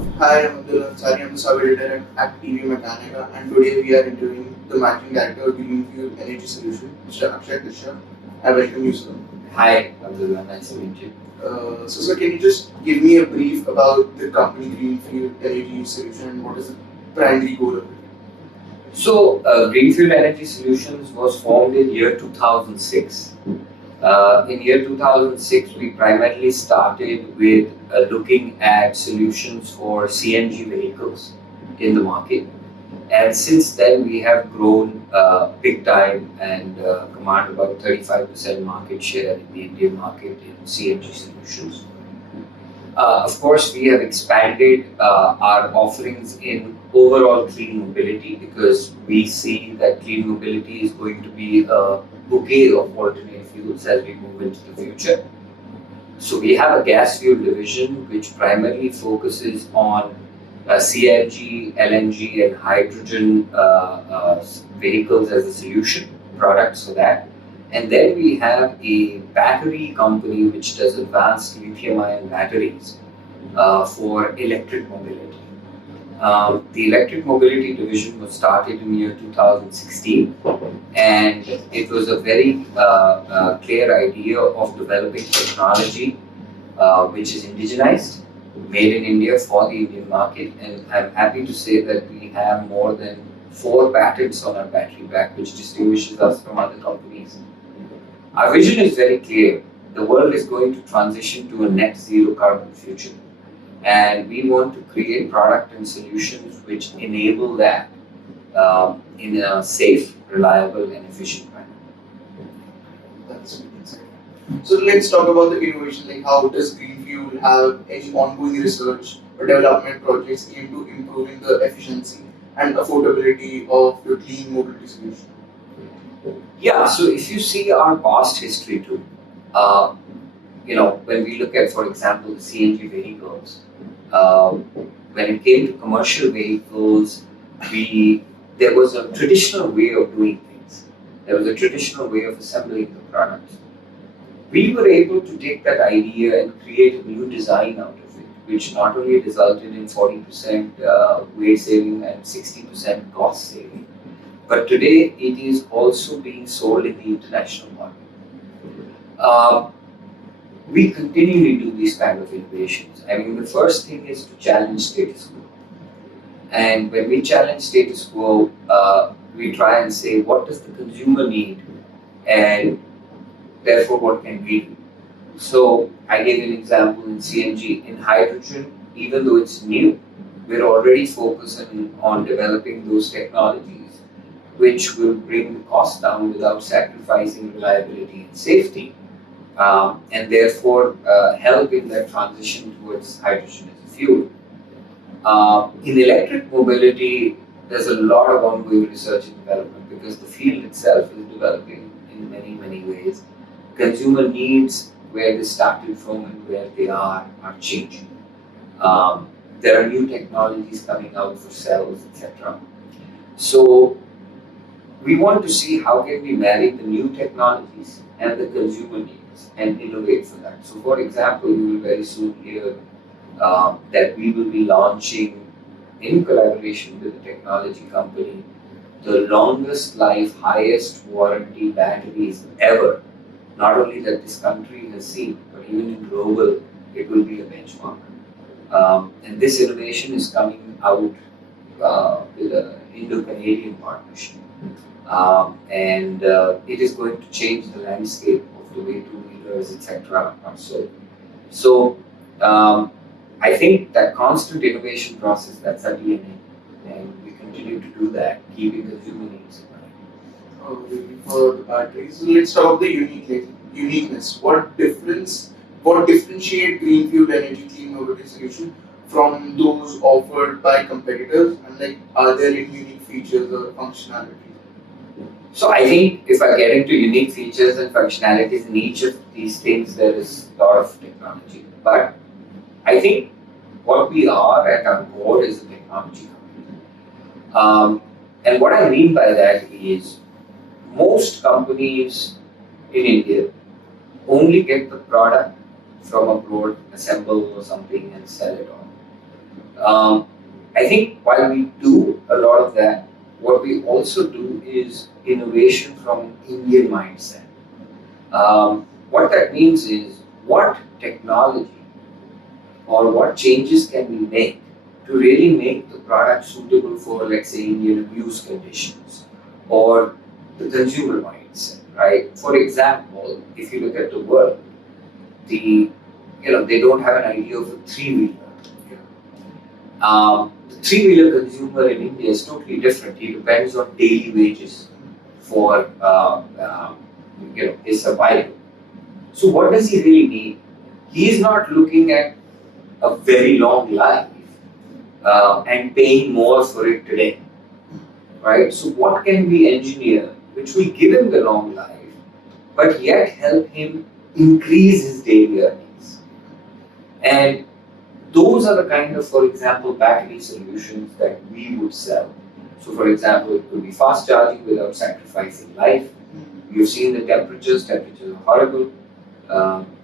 Hi, I'm Abdul Ansari. I'm the sub-editor at Mechanica, and today we are interviewing the managing director of Greenfuel Energy Solutions, Mr. Akshay Krishna. I welcome you, sir. Hi, Abdullah. Nice to meet you. Sir, can you just give me a brief about the company Greenfuel Energy Solutions and what is the primary goal of it? Greenfield Energy Solutions was formed in year 2006. In year 2006, we primarily started with looking at solutions for CNG vehicles in the market. And since then, we have grown big time and command about 35% market share in the Indian market in CNG solutions. Of course, we have expanded our offerings in overall clean mobility because we see that clean mobility is going to be a bouquet of alternate fuels as we move into the future. So we have a gas fuel division which primarily focuses on CNG, LNG, and hydrogen vehicles as a solution products for that. And then we have a battery company which does advanced lithium-ion batteries for electric mobility. The electric mobility division was started in year 2016, and it was a very clear idea of developing technology which is indigenized, made in India for the Indian market. And I'm happy to say that we have more than 4 patents on our battery pack, which distinguishes us from other companies. Our vision is very clear. The world is going to transition to a net zero carbon future. And we want to create product and solutions which enable that in a safe, reliable, and efficient manner. That's really exciting. So let's talk about the innovation. Like, how does Greenfuel have any ongoing research or development projects aimed to improving the efficiency and affordability of the clean mobility solution? Yeah, so if you see our past history too, uh, when we look at, for example, the CNG vehicles, uh, when it came to commercial vehicles, there was a traditional way of doing things. There was a traditional way of assembling the products. We were able to take that idea and create a new design out of it, which not only resulted in 40% weight saving and 60% cost saving, but today it is also being sold in the international market. Uh, we continually do these kind of innovations. I mean, the first thing is to challenge status quo. And when we challenge status quo, we try and say, what does the consumer need? And therefore, what can we do? So, I gave an example in CNG. In hydrogen, even though it's new, we're already focusing on developing those technologies which will bring the cost down without sacrificing reliability and safety, and therefore help in that transition towards hydrogen as a fuel. In electric mobility, there's a lot of ongoing research and development because the field itself is developing in many, many ways. Consumer needs, where they started from and where they are changing. There are new technologies coming out for cells, etc. So we want to see how can we marry the new technologies and the consumer needs and innovate for that. So for example, you will very soon hear that we will be launching in collaboration with a technology company the longest life, highest warranty batteries ever. Not only that this country has seen, but even in global, it will be a benchmark. And this innovation is coming out with an Indo-Canadian partnership. And it is going to change the landscape of the way two-wheelers, etc. are sold. So I think that constant innovation process, that's our DNA, and we continue to do that, keeping consumer needs in mind. For the batteries. So let's talk about the uniqueness. What differentiate Greenfuel Energy Clean Mobility Solution from those offered by competitors? And like, are there any unique features or functionalities? So I think if I get into unique features and functionalities in each of these things, there is a lot of technology. But I think what we are at our core is a technology company. And what I mean by that is most companies in India only get the product from abroad, assemble or something and sell it on. Um, I think while we do a lot of that, what we also do is innovation from an Indian mindset. What that means is what technology or what changes can we make to really make the product suitable for, let's say, Indian use conditions or the consumer mindset, right? For example, if you look at the world, they don't have an idea of a three-wheeler. The three-wheeler consumer in India is totally different. He depends on daily wages for his survival. So what does he really need? He is not looking at a very long life and paying more for it today, right? So what can we engineer which will give him the long life, but yet help him increase his daily earnings? And those are the kind of, for example, battery solutions that we would sell. So, for example, it could be fast charging without sacrificing life. You've seen the temperatures. Temperatures are horrible,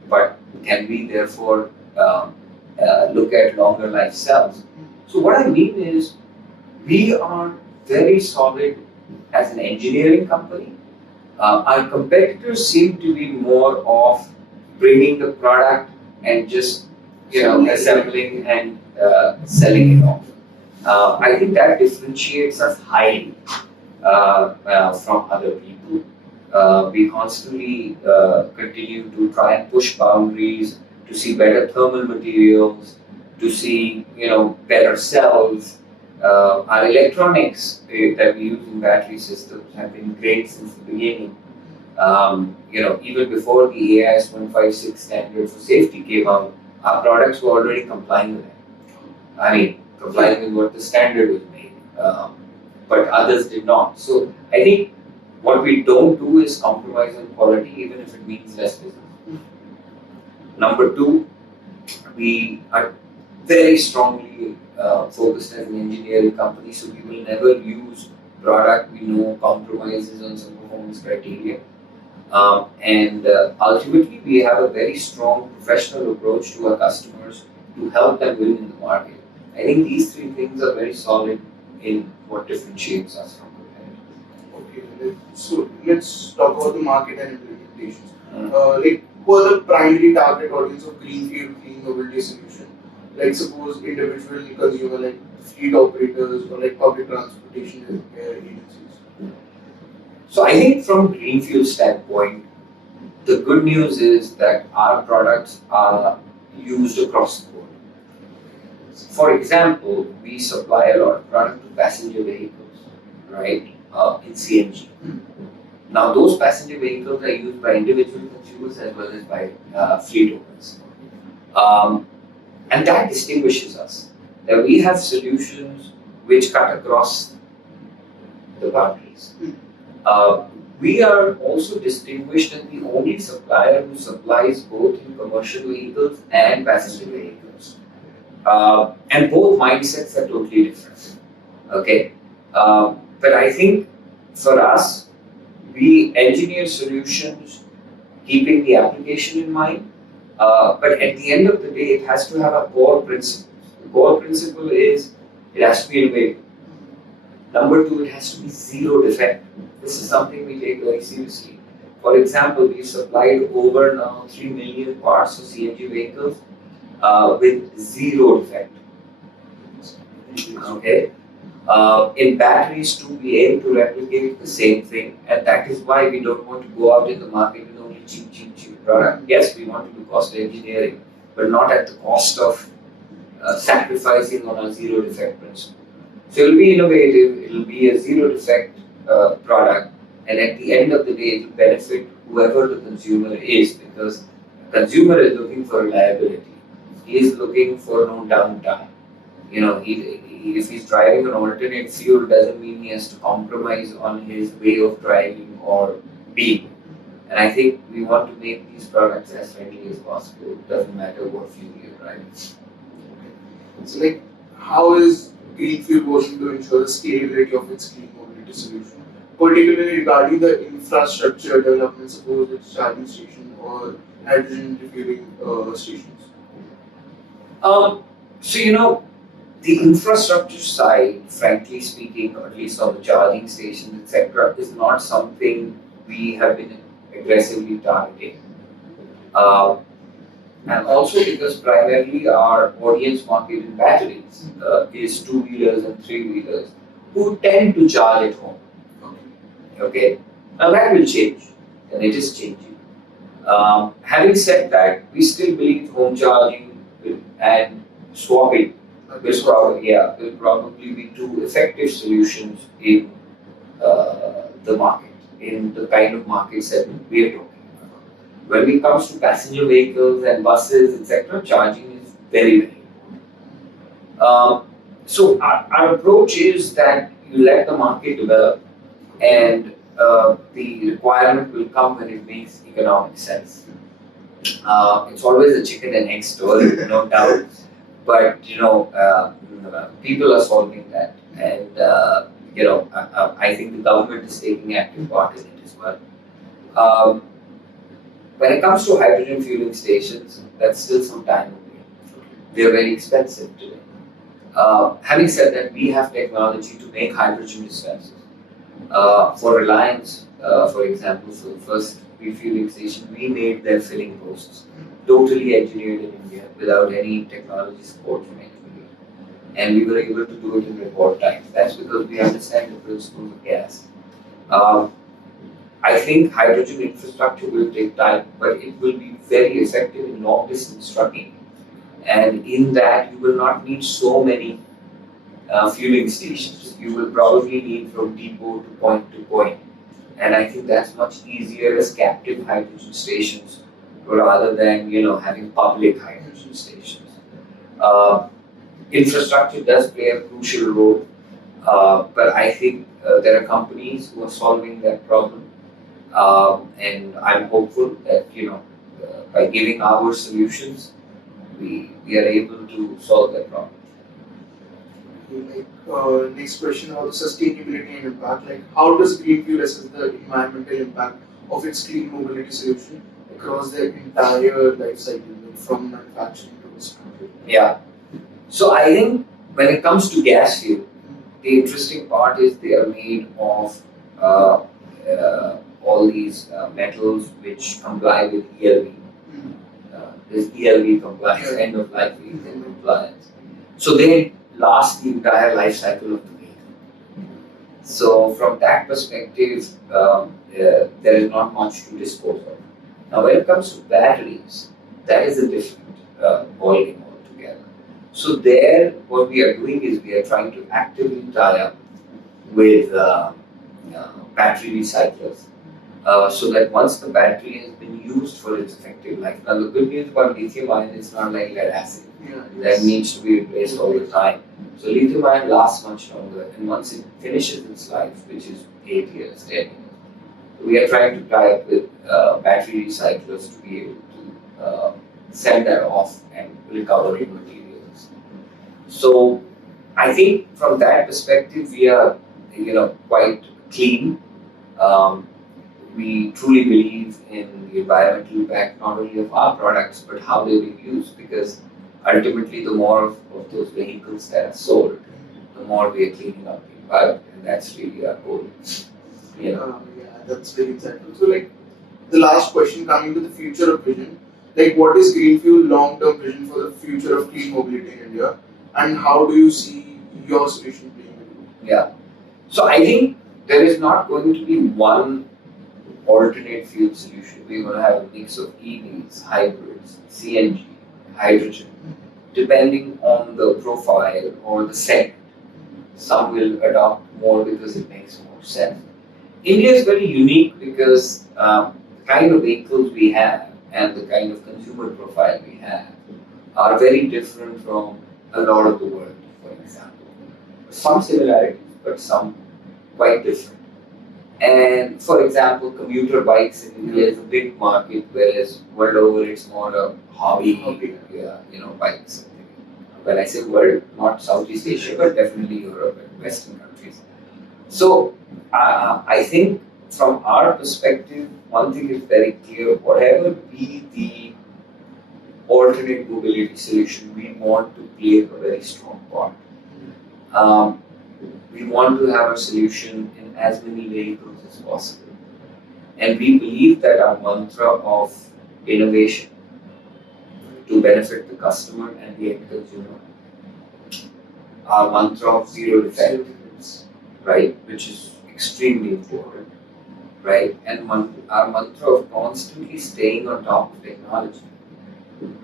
but can we therefore look at longer life cells? So, what I mean is, we are very solid as an engineering company. Our competitors seem to be more of bringing the product and just assembling and selling it off. I think that differentiates us highly from other people. We constantly continue to try and push boundaries to see better thermal materials, to see better cells. Our electronics that we use in battery systems have been great since the beginning. Even before the AIS 156 standard for safety came out, our products were already complying with it. I mean, complying with what the standard was made, but others did not. So I think what we don't do is compromise on quality, even if it means less business. Number two, we are very strongly focused as an engineering company, so we will never use product we know compromises on some performance criteria. And ultimately, we have a very strong professional approach to our customers to help them win in the market. I think these three things are very solid in what differentiates us from competitors. Okay, so let's talk about the market and implementations. Who are the primary target audience of Greenfield Clean Mobility Solution? Like, suppose individual consumer, like fleet operators or like public transportation agencies. So I think from Greenfield standpoint, the good news is that our products are used across the board. For example, we supply a lot of product to passenger vehicles, right, in CNG. Now those passenger vehicles are used by individual consumers as well as by fleet owners. And that distinguishes us. That we have solutions which cut across the boundaries. We are also distinguished as the only supplier who supplies both in commercial vehicles and passenger vehicles. And both mindsets are totally different. Okay, but I think for us, we engineer solutions keeping the application in mind. But at the end of the day, it has to have a core principle. The core principle is it has to be innovative. Number two, it has to be zero defect. This is something we take very seriously. For example, we've supplied over now 3 million parts of CNG vehicles with zero defect. Okay. In batteries too, we aim to replicate the same thing, and that is why we don't want to go out in the market with only cheap product. Yes, we want to do cost engineering, but not at the cost of sacrificing on our zero defect principle. So it'll be innovative, it'll be a zero defect product, and at the end of the day, it will benefit whoever the consumer is, because the consumer is looking for reliability. He is looking for no downtime. If he's driving an alternate fuel, doesn't mean he has to compromise on his way of driving or being. And I think we want to make these products as friendly as possible. It doesn't matter what fuel you're driving. So, like, how is Greenfuel working to ensure the scalability of its clean mobility solution, particularly regarding the infrastructure development, suppose it's charging station or hydrogen refueling stations? So, The infrastructure side, frankly speaking, or at least on the charging stations, etc., is not something we have been aggressively targeting. Uh, and also because primarily our audience market in batteries is two-wheelers and three-wheelers who tend to charge at home. Okay, now that will change, and it is changing. Having said that, we still believe home charging and swapping will probably be two effective solutions in the market, in the kind of market segment we are talking about. When it comes to passenger vehicles and buses, etc., charging is very, very important. So our approach is that you let the market develop, and the requirement will come when it makes economic sense. It's always a chicken and egg story, no doubt. But people are solving that, and I think the government is taking active part in it as well. Um, when it comes to hydrogen fueling stations, that's still some time away. They are very expensive today. Having said that, we have technology to make hydrogen dispensers. For Reliance, for example, for the first refueling station, we made their filling posts, totally engineered in India without any technology support from anybody. And we were able to do it in record time. That's because we understand the principles of gas. Um, I think hydrogen infrastructure will take time, but it will be very effective in long distance trucking. And in that, you will not need so many fueling stations. You will probably need from depot to point to point. And I think that's much easier as captive hydrogen stations rather than having public hydrogen stations. Uh, Infrastructure does play a crucial role, but I think there are companies who are solving that problem, and I'm hopeful that by giving our solutions, we are able to solve that problem. Next question about sustainability and impact. Like, how does Greenfuel assess the environmental impact of its clean mobility solution across the entire life cycle, like from manufacturing to distribution? Yeah. So I think when it comes to gas fuel, the interesting part is they are made of uh, all these metals which comply with ELV. There's ELV compliance, end of life vehicle compliance. So they last the entire life cycle of the vehicle. So from that perspective, there is not much to dispose of. Now, when it comes to batteries, that is a different ballgame altogether. So there, what we are doing is we are trying to actively tie up with battery recyclers, so that once the battery has been used for its effective life. Now, the good news about lithium ion is not like lead acid that needs to be replaced all the time. So lithium ion lasts much longer, and once it finishes its life, which is 8 years, 10 years, we are trying to tie up with battery recyclers to be able to send that off and recover the materials. So I think from that perspective, we are quite clean. Um, we truly believe in the environmental impact not only of our products but how they will be used, because ultimately the more of those vehicles that are sold, the more we are cleaning up the environment, and that's really our goal. Yeah, that's very insightful. So, like, the last question coming to the future of vision, like, what is Greenfuel long-term vision for the future of clean mobility in India, and how do you see your solution playing a role? Yeah. So I think there is not going to be one alternate fuel solution. We're going to have a mix of EVs, hybrids, CNG, hydrogen, depending on the profile or the segment. Some will adopt more because it makes more sense. India is very unique because the kind of vehicles we have and the kind of consumer profile we have are very different from a lot of the world, for example. Some similarities, but some quite different. And for example, commuter bikes in India is a big market, whereas world over it's more a hobby, bikes. When I say world, not Southeast Asia, but definitely Europe and Western countries. So I think from our perspective, one thing is very clear: whatever be the alternate mobility solution, we want to play a very strong part. We want to have a solution in as many vehicles as possible. And we believe that our mantra of innovation to benefit the customer and the end consumer, our mantra of zero defect, right, which is extremely important, right, and our mantra of constantly staying on top of technology,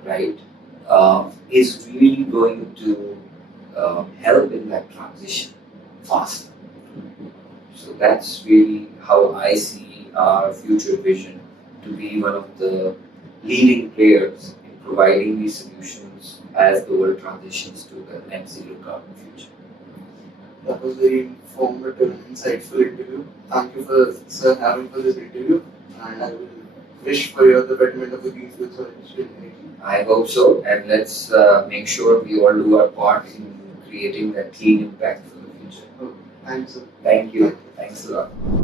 right, is really going to help in that transition faster. So that's really how I see our future vision to be one of the leading players in providing these solutions as the world transitions to the net zero carbon future. That was very informative and insightful interview. Thank you for sir having for this interview, and I will wish for your the betterment of the Greenfuel Solutions Pvt. I hope so, and let's make sure we all do our part in creating that clean impact for the future. Thanks, sir. Thank you. Thanks a lot.